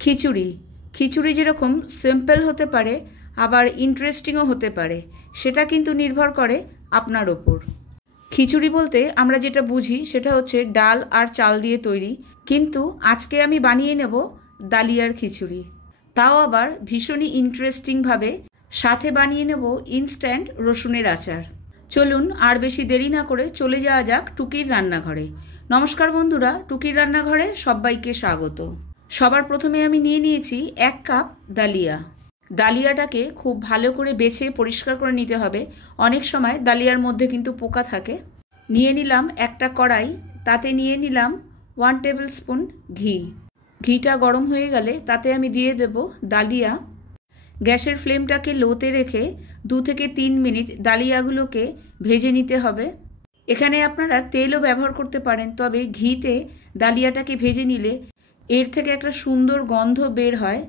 খিচুড়ি খিচুড়ি যেরকম সিম্পল হতে পারে আবার ইন্টারেস্টিংও হতে পারে, সেটা কিন্তু নির্ভর করে আপনার ওপর। খিচুড়ি বলতে আমরা যেটা বুঝি সেটা হচ্ছে ডাল আর চাল দিয়ে তৈরি, কিন্তু আজকে আমি বানিয়ে নেব ডালিয়ার খিচুড়ি, তাও আবার ভীষণই ইন্টারেস্টিংভাবে। সাথে বানিয়ে নেব ইনস্ট্যান্ট রসুনের আচার। চলুন আর বেশি দেরি না করে চলে যাওয়া যাক টুকির রান্নাঘরে। নমস্কার বন্ধুরা, টুকির রান্নাঘরে সবাইকে স্বাগত। সবার প্রথমে আমি নিয়ে নিয়েছি 1 কাপ ডালিয়া। ডালিয়াটাকে খুব ভালো করে বেছে পরিষ্কার করে নিতে হবে, অনেক সময় ডালিয়ার মধ্যে কিন্তু পোকা থাকে। নিয়ে নিলাম একটা কড়াই, তাতে নিয়ে নিলাম 1 টেবিল স্পুন ঘি। ঘিটা গরম হয়ে গেলে তাতে আমি দিয়ে দেব ডালিয়া। গ্যাসের ফ্লেমটাকে লোতে রেখে 2 থেকে 3 মিনিট ডালিয়াগুলোকে ভেজে নিতে হবে। এখানে আপনারা তেলও ব্যবহার করতে পারেন, তবে ঘিতে ডালিয়াটাকে ভেজে নিলে এর থেকে একটা সুন্দর গন্ধ বের হয়।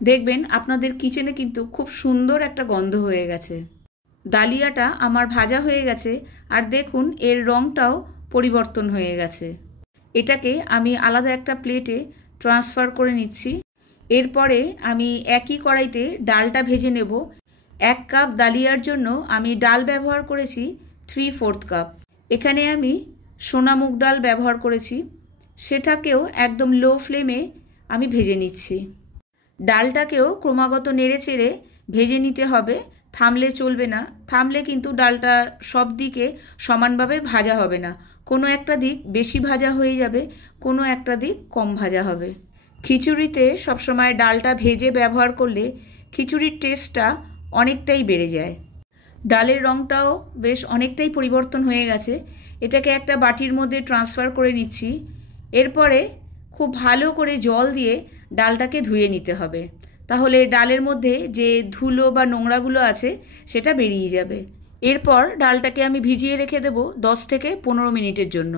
দেখবেন আপনাদের কিচেনে কিন্তু খুব সুন্দর একটা গন্ধ হয়ে গেছে। ডালিয়াটা আমার ভাজা হয়ে গেছে, আর দেখুন এর রঙটাও পরিবর্তন হয়ে গেছে। এটাকে আমি আলাদা একটা প্লেটে ট্রান্সফার করে নিচ্ছি। এরপরে আমি একই কড়াইতে ডালটা ভেজে নেব। 1 কাপ ডালিয়ার জন্য আমি ডাল ব্যবহার করেছি 3/4 কাপ। এখানে আমি সোনা মুগ ডাল ব্যবহার করেছি, সেটাকেও একদম লো ফ্লেমে আমি ভেজে নিচ্ছি। ডালটাকেও ক্রমাগত নেড়ে চেড়ে ভেজে নিতে হবে, থামলে চলবে না। থামলে কিন্তু ডালটা সব দিকে সমানভাবে ভাজা হবে না, কোনো একটা দিক বেশি ভাজা হয়ে যাবে, কোনো একটা দিক কম ভাজা হবে। খিচুড়িতে সবসময় ডালটা ভেজে ব্যবহার করলে খিচুড়ির টেস্টটা অনেকটাই বেড়ে যায়। ডালের রঙটাও বেশ অনেকটাই পরিবর্তন হয়ে গেছে। এটাকে একটা বাটির মধ্যে ট্রান্সফার করে নিচ্ছি। এরপরে খুব ভালো করে জল দিয়ে ডালটাকে ধুয়ে নিতে হবে, তাহলে ডালের মধ্যে যে ধুলো বা নোংরাগুলো আছে সেটা বেরিয়ে যাবে। এরপর ডালটাকে আমি ভিজিয়ে রেখে দেব 10 থেকে 15 মিনিটের জন্য।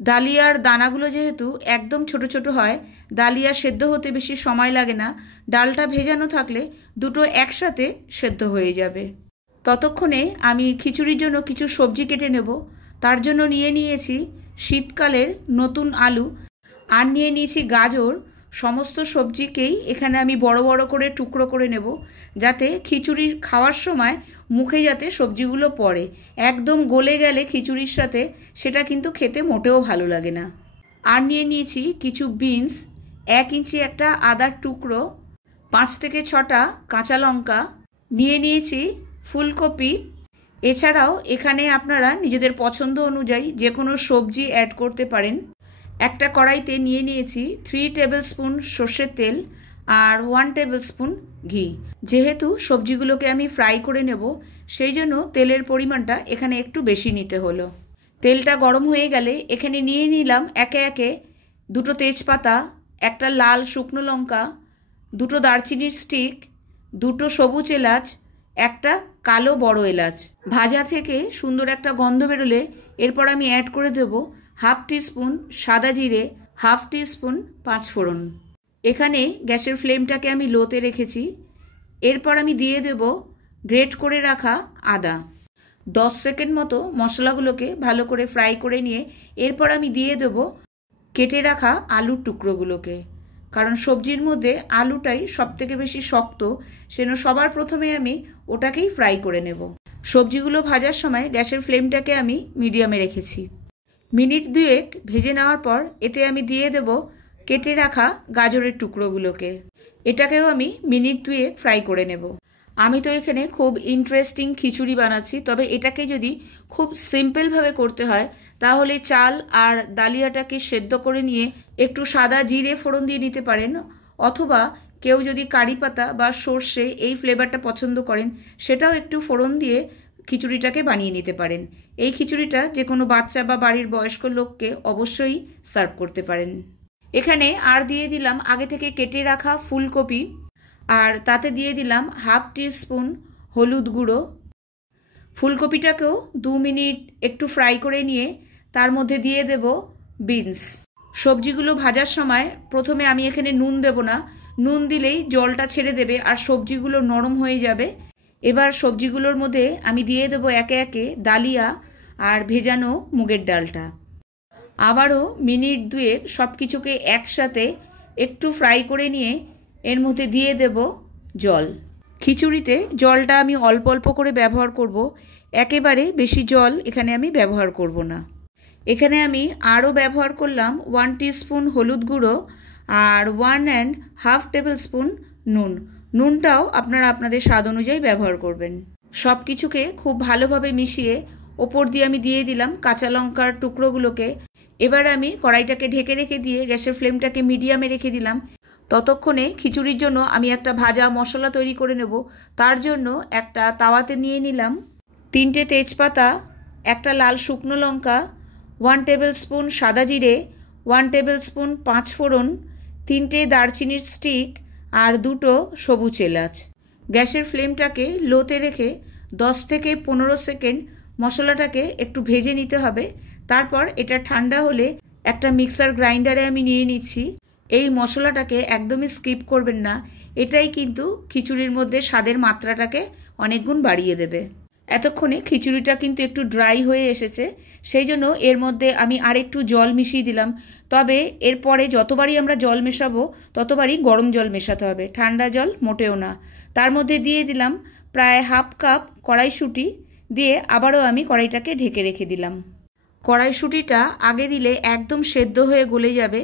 ডালিয়ার দানাগুলো যেহেতু একদম ছোট ছোট হয়, ডালিয়া সেদ্ধ হতে বেশি সময় লাগে না। ডালটা ভেজানো থাকলে দুটো একসাথে সেদ্ধ হয়ে যাবে। ততক্ষণে আমি খিচুড়ির জন্য কিছু সবজি কেটে নেব। তার জন্য নিয়ে নিয়েছি শীতকালের নতুন আলু, আর নিয়ে নিয়েছি গাজর। সমস্ত সবজিকেই এখানে আমি বড় বড় করে টুকরো করে নেব, যাতে খিচুড়ি খাওয়ার সময় মুখে যাতে সবজিগুলো পড়ে। একদম গলে গেলে খিচুড়ির সাথে সেটা কিন্তু খেতে মোটেও ভালো লাগে না। আর নিয়ে নিয়েছি কিছু বিনস, 1 ইঞ্চি একটা আদার টুকরো, 5 থেকে 6টা কাঁচা লঙ্কা, নিয়ে নিয়েছি ফুলকপি। এছাড়াও এখানে আপনারা নিজেদের পছন্দ অনুযায়ী যে কোনো সবজি অ্যাড করতে পারেন। একটা কড়াইতে নিয়ে নিয়েছি 3 টেবিল স্পুন সর্ষের তেল আর 1 টেবিল স্পুন ঘি। যেহেতু সবজিগুলোকে আমি ফ্রাই করে নেব, সেই জন্য তেলের পরিমাণটা এখানে একটু বেশি নিতে হলো। তেলটা গরম হয়ে গেলে এখানে নিয়ে নিলাম একে একে 2টো তেজপাতা, একটা লাল শুকনো লঙ্কা, 2টো দারচিনির স্টিক, 2টো সবুজ এলাচ, একটা কালো বড় এলাচ। ভাজা থেকে সুন্দর একটা গন্ধ বেরোলে এরপর আমি অ্যাড করে দেব 1/2 টিস্পুন সাদা জিরে, 1/2 টিস্পুন পাঁচফোড়ন। এখানে গ্যাসের ফ্লেমটাকে আমি লোতে রেখেছি। এরপর আমি দিয়ে দেব গ্রেট করে রাখা আদা। 10 সেকেন্ড মতো মশলাগুলোকে ভালো করে ফ্রাই করে নিয়ে এরপর আমি দিয়ে দেব কেটে রাখা আলুর টুকরোগুলোকে, কারণ সবজির মধ্যে আলুটাই সবথেকে বেশি শক্ত, সেজন্য সবার প্রথমে আমি ওটাকেই ফ্রাই করে নেব। সবজিগুলো ভাজার সময় গ্যাসের ফ্লেমটাকে আমি মিডিয়ামে রেখেছি। মিনিট 2 ভেজে নেওয়ার পর এতে আমি দিয়ে দেব কেটে রাখা গাজরের টুকরোগুলোকে। এটাকেও আমি মিনিট 2 ফ্রাই করে নেব। আমি তো এখানে খুব ইন্টারেস্টিং খিচুড়ি বানাচ্ছি, তবে এটাকে যদি খুব সিম্পলভাবে করতে হয় তাহলে চাল আর ডালিয়াটাকে সেদ্ধ করে নিয়ে একটু সাদা জিরে ফোড়ন দিয়ে নিতে পারেন, অথবা কেউ যদি কারি পাতা বা সর্ষে এই ফ্লেভারটা পছন্দ করেন সেটাও একটু ফোড়ন দিয়ে খিচুড়িটাকে বানিয়ে নিতে পারেন। এই খিচুড়িটা যে কোনো বাচ্চা বা বাড়ির বয়স্ক লোককে অবশ্যই সার্ভ করতে পারেন। এখানে আর দিয়ে দিলাম আগে থেকে কেটে রাখা ফুলকপি, আর তাতে দিয়ে দিলাম 1/2 টিস্পুন হলুদ গুঁড়ো। ফুলকপিটাকেও 2 মিনিট একটু ফ্রাই করে নিয়ে তার মধ্যে দিয়ে দেব বিনস। সবজিগুলো ভাজার সময় প্রথমে আমি এখানে নুন দেব না, নুন দিলেই জলটা ছেড়ে দেবে আর সবজিগুলো নরম হয়ে যাবে। এবার সবজিগুলোর মধ্যে আমি দিয়ে দেব একে একে ডালিয়া আর ভেজানো মুগের ডালটা। আবারও মিনিট 2 সব কিছুকে একসাথে একটু ফ্রাই করে নিয়ে এর মধ্যে দিয়ে দেব জল। খিচুড়িতে জলটা আমি অল্প অল্প করে ব্যবহার করব, একেবারে বেশি জল এখানে আমি ব্যবহার করব না। এখানে আমি আরও ব্যবহার করলাম 1 টিস্পুন হলুদ গুঁড়ো আর 1.5 টেবিল স্পুন নুন। নুনটাও আপনারা আপনাদের স্বাদ অনুযায়ী ব্যবহার করবেন। সব কিছুকে খুব ভালোভাবে মিশিয়ে ওপর দিয়ে আমি দিয়ে দিলাম কাঁচা লঙ্কার টুকরোগুলোকে। এবার আমি কড়াইটাকে ঢেকে রেখে দিয়ে গ্যাসের ফ্লেমটাকে মিডিয়ামে রেখে দিলাম। ততক্ষণে খিচুড়ির জন্য আমি একটা ভাজা মশলা তৈরি করে নেব। তার জন্য একটা তাওয়াতে নিয়ে নিলাম 3টে তেজপাতা, একটা লাল শুকনো লঙ্কা, 1 টেবিল স্পুন সাদা জিরে, 1 টেবিল স্পুন 5 ফোড়ন, 3টে দারচিনির স্টিক আর 2টো সবুজ এলাচ। গ্যাসের ফ্লেমটাকে লোতে রেখে 10 থেকে 15 সেকেন্ড মশলাটাকে একটু ভেজে নিতে হবে। তারপর এটা ঠান্ডা হলে একটা মিক্সার গ্রাইন্ডারে আমি নিয়ে নিচ্ছি। এই মশলাটাকে একদমই স্কিপ করবেন না, এটাই কিন্তু খিচুড়ির মধ্যে স্বাদের মাত্রাটাকে অনেক গুণ বাড়িয়ে দেবে। এতক্ষণে খিচুড়িটা কিন্তু একটু ড্রাই হয়ে এসেছে, সেই জন্য এর মধ্যে আমি আরেকটু জল মিশিয়ে দিলাম। তবে এরপরে যতবারই আমরা জল মেশাবো ততবারই গরম জল মেশাতে হবে, ঠান্ডা জল মোটেও না। তার মধ্যে দিয়ে দিলাম প্রায় 1/2 কাপ কড়াইশুঁটি, দিয়ে আবারও আমি কড়াইটাকে ঢেকে রেখে দিলাম। কড়াইশুঁটিটা আগে দিলে একদম সেদ্ধ হয়ে গলে যাবে।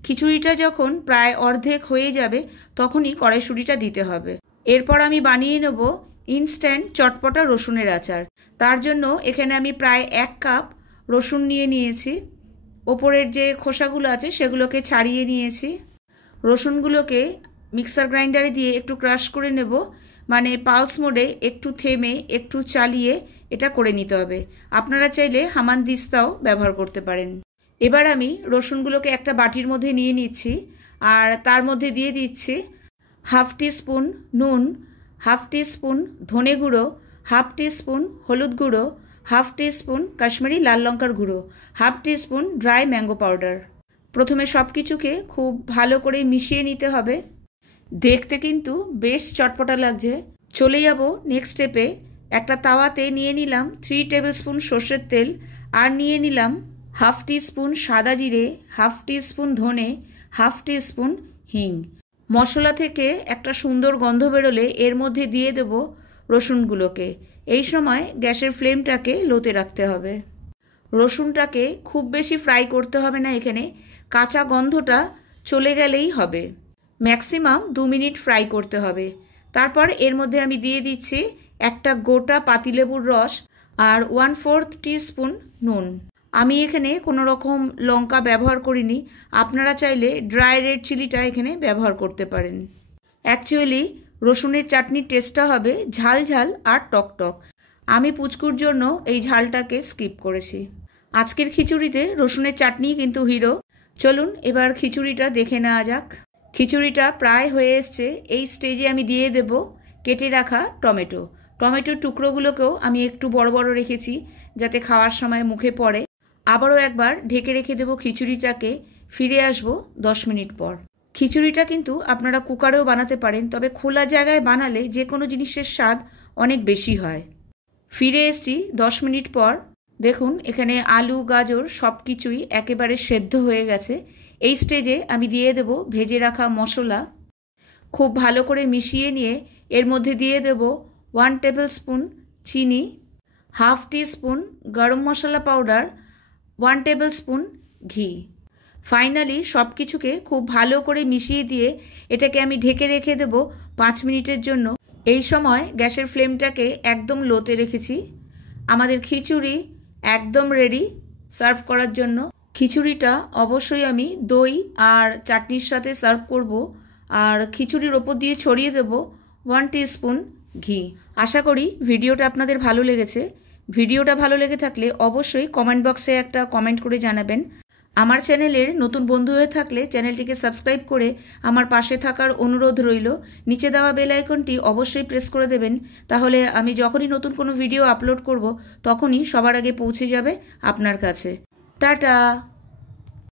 খিচুড়িটা যখন প্রায় অর্ধেক হয়ে যাবে তখনই কড়াইশুঁটিটা দিতে হবে। এরপর আমি বানিয়ে নেব ইনস্ট্যান্ট চটপটা রসুনের আচার। তার জন্য এখানে আমি প্রায় 1 কাপ রসুন নিয়ে নিয়েছি। ওপরের যে খোসাগুলো আছে সেগুলোকে ছাড়িয়ে নিয়েছি। রসুনগুলোকে মিক্সার গ্রাইন্ডারে দিয়ে একটু ক্রাশ করে নেব, মানে পালস মোডে একটু থেমে একটু চালিয়ে এটা করে নিতে হবে। আপনারা চাইলে হামানদিস্তাও ব্যবহার করতে পারেন। এবার আমি রসুনগুলোকে একটা বাটির মধ্যে নিয়ে নিচ্ছি আর তার মধ্যে দিয়ে দিচ্ছি 1/2 টিস্পুন নুন, 1/2 টিস্পুন ধনে গুঁড়ো, 1/2 টিস্পুন হলুদ গুঁড়ো, 1/2 টিস্পুন কাশ্মীরি লাল লঙ্কার গুঁড়ো, 1/2 টিস্পুন ড্রাই ম্যাঙ্গো পাউডার। প্রথমে সব কিছুকে খুব ভালো করে মিশিয়ে নিতে হবে। দেখতে কিন্তু বেশ চটপটা লাগছে। চলে যাব নেক্সট স্টেপে। একটা তাওয়াতে নিয়ে নিলাম 3 টেবিল স্পুন সর্ষের তেল আর নিয়ে নিলাম 1/2 টিস্পুন সাদা জিরে, 1/2 টিস্পুন ধনে, 1/2 টিস্পুন হিং। মশলা থেকে একটা সুন্দর গন্ধ বেরোলে এর মধ্যে দিয়ে দেব রসুনগুলোকে। এই সময় গ্যাসের ফ্লেমটাকে লোতে রাখতে হবে। রসুনটাকে খুব বেশি ফ্রাই করতে হবে না, এখানে কাঁচা গন্ধটা চলে গেলেই হবে। ম্যাক্সিমাম 2 মিনিট ফ্রাই করতে হবে। তারপর এর মধ্যে আমি দিয়ে দিচ্ছি একটা গোটা পাতিলেবুর রস আর 1/4 টিস্পুন নুন। আমি এখানে কোনো রকম লঙ্কা ব্যবহার করিনি, আপনারা চাইলে ড্রাই রেড চিলিটা এখানে ব্যবহার করতে পারেন। অ্যাকচুয়ালি রসুনের চাটনির টেস্টটা হবে ঝাল ঝাল আর টক টক। আমি পুচকুর জন্য এই ঝালটাকে স্কিপ করেছি। আজকের খিচুড়িতে রসুনের চাটনি কিন্তু হিরো। চলুন এবার খিচুড়িটা দেখে নেওয়া যাক। খিচুড়িটা প্রায় হয়ে এসছে। এই স্টেজে আমি দিয়ে দেব কেটে রাখা টমেটো। টমেটোর টুকরোগুলোকেও আমি একটু বড় বড় রেখেছি যাতে খাওয়ার সময় মুখে পড়ে। আবারও একবার ঢেকে রেখে দেব খিচুড়িটাকে। ফিরে আসব 10 মিনিট পর। খিচুড়িটা কিন্তু আপনারা কুকারেও বানাতে পারেন, তবে খোলা জায়গায় বানালে যে কোনো জিনিসের স্বাদ অনেক বেশি হয়। ফিরে এসছি 10 মিনিট পর। দেখুন এখানে আলু গাজর সব কিছুই একেবারে সেদ্ধ হয়ে গেছে। এই স্টেজে আমি দিয়ে দেব ভেজে রাখা মশলা। খুব ভালো করে মিশিয়ে নিয়ে এর মধ্যে দিয়ে দেব 1 টেবিল স্পুন চিনি, 1/2 টিস্পুন গরম মশলা পাউডার, 1 টেবিল স্পুন ঘি। ফাইনালি সব কিছুকে খুব ভালো করে মিশিয়ে দিয়ে এটাকে আমি ঢেকে রেখে দেব 5 মিনিটের জন্য। এই সময় গ্যাসের ফ্লেমটাকে একদম লোতে রেখেছি। আমাদের খিচুড়ি একদম রেডি সার্ভ করার জন্য। খিচুড়িটা অবশ্যই আমি দই আর চাটনির সাথে সার্ভ করব আর খিচুড়ির ওপর দিয়ে ছড়িয়ে দেব 1 টিস্পুন ঘি। আশা করি ভিডিওটা আপনাদের ভালো লেগেছে। ভিডিওটা ভালো লেগে থাকলে অবশ্যই কমেন্ট বক্সে একটা কমেন্ট করে জানাবেন। আমার চ্যানেলের নতুন বন্ধু হয়ে থাকলে চ্যানেলটিকে সাবস্ক্রাইব করে আমার পাশে থাকার অনুরোধ রইল। নিচে দেওয়া বেল আইকনটি অবশ্যই প্রেস করে দেবেন, তাহলে আমি যখনই নতুন কোনো ভিডিও আপলোড করব তখনই সবার আগে পৌঁছে যাবে আপনার কাছে। টাটা।